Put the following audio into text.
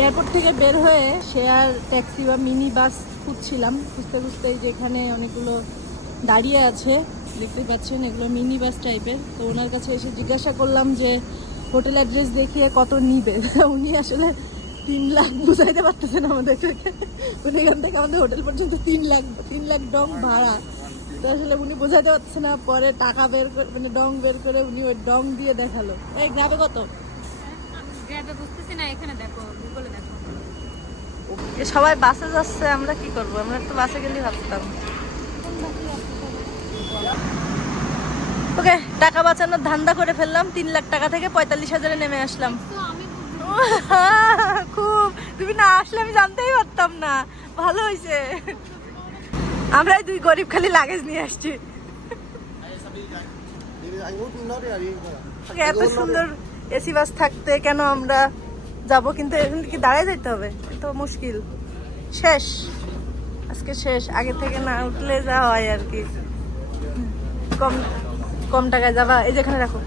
Airport থেকে বের হয়ে শেয়ার ট্যাক্সি বা মিনি বাস খুঁজছিলাম, খুঁজতে খুঁজতে এই যে এখানে অনেকগুলো দাঁড়িয়ে আছে দেখতে পাচ্ছেন, এগুলো মিনি বাস টাইপের। তো ওনার কাছে এসে জিজ্ঞাসা করলাম যে হোটেল অ্যাড্রেস দেখিয়ে কত নিবে। উনি আসলে 3 লাখ বুঝাইতে পারতেছেন আমাদের। উনি এখান থেকে আমাদের হোটেল পর্যন্ত 3 লাখ ডং ভাড়া। তো আসলে উনি বোঝাতে পারছে না, পরে টাকা বের করে মানে ডং বের করে উনি ওই ডং দিয়ে দেখালো। এই গ্রাবে কত? গ্র্যাবে বুঝতেছি না, এখানে দেখো, গুগলে দেখো। সবাই বাসে যাচ্ছে, আমরা কি করব? আমরা তো বাসে গেলেই ভাবতাম। ওকে, টাকা বাঁচানোর ধান্দা করে ফেললাম। 3 লাখ টাকা থেকে 45,000-এ নেমে আসলাম। তো আমি খুব, তুমি না আসলে আমি জানতেই পারতাম না। ভালো হয়েছে, আমরাই 2 গরিব খালি লাগেজ নিয়ে আসছি। ওকে, এত সুন্দর এসি বাস থাকতে কেন আমরা যাব? কিন্তু এখন কি দাঁড়ায় যেতে হবে? তো মুশকিল। শেষ, আজকে শেষ। আগে থেকে না উঠলে যা হয় আর কি। কম কম টাকায় যাবা, এই যেখানে রাখো।